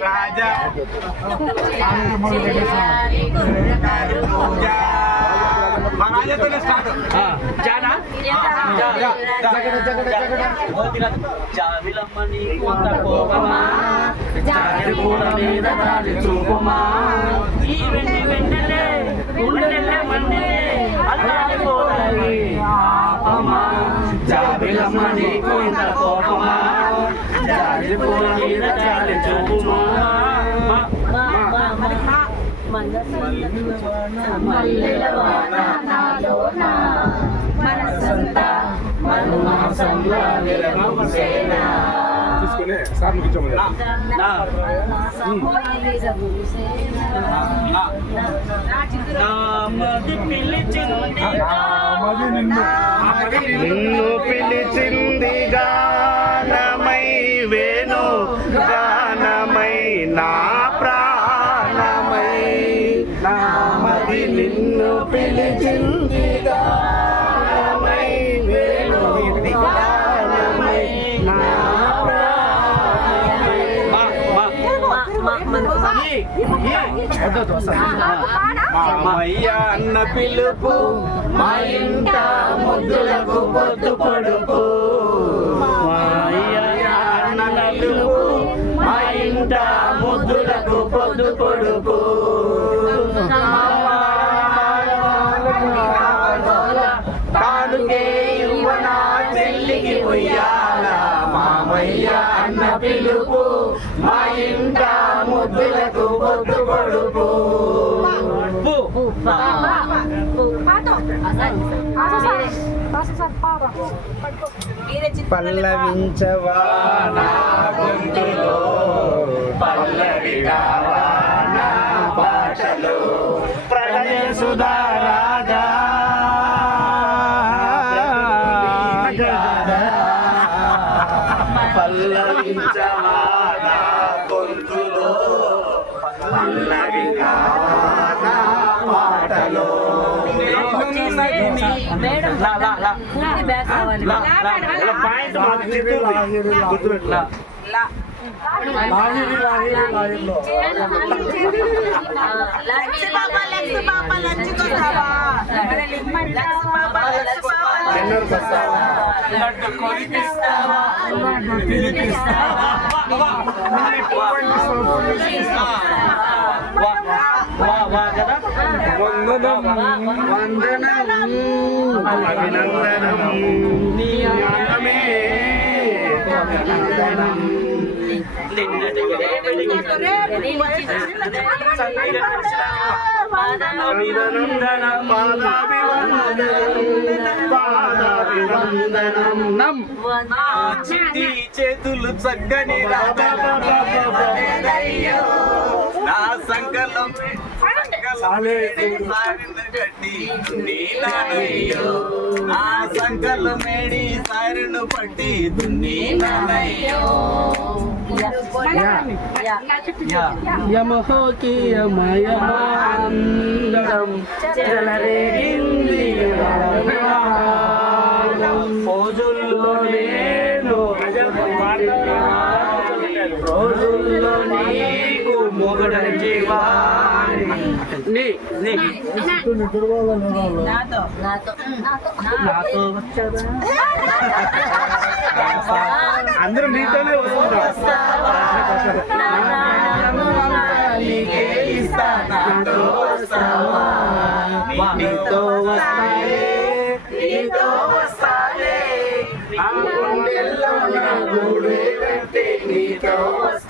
రాజా. మా రాజాతోనే స్టార్ట్. జానా? జావిలమ్మని కొంత కోపమా మీద చూపమా ఈ వెండి అల్లాడి పోదాయి ఆపమా జావిలమ్మని తీసుకుని సార్ నిన్ను. పిలిచింది అది నిన్ను పిలిచింది గానమై వేణు గానమై నా మామయ్య అన్న పిలుపు మా ఇంట ముద్దులకు పొద్దు పడుపు. మామయ్య అన్న పిలుపు మా ఇంట ముద్దులకు కానుకే యువన చెల్లికి పొయ్యాల మామయ్య అన్న పిలుపు మా ఇంట ముద్దులకు పల్లవించవా నా గొంతులో? పల్లవి కావా నా పాటలో? ప్రళయ సుధా రాగా పల్లవించవా నా గొంతులో పల్లవి కావా నా పాటలో లా లా లా లా లా ఇలా పాయింట్ గుర్తుపెట్టులా ఎన్నోరికి వస్తావా లడ్డు కొనిపిస్తావా పిలిపిస్తావా వా వా వా కదా వందనం వందనం అభినందనం నీ అందమే అభినందనం అభినందనం చిట్టి చేతులు చక్కని రాజా నా సంకలం నా సంకలం మేడి సారిను పట్టి నీలనయ్యో యమహోకి యమయమాందరం చెలరేగింది రోజుల్లో నేను రోజుల్లో నీకు మొగడ జీవాని నీ నీ నాతో నాతో వచ్చదా అందరూ మీతోనే నీకే నీతో వస్తాలే నీతో వస్తాలే ఆ గుండెల్లో నా గూడు నీతో వస్తా.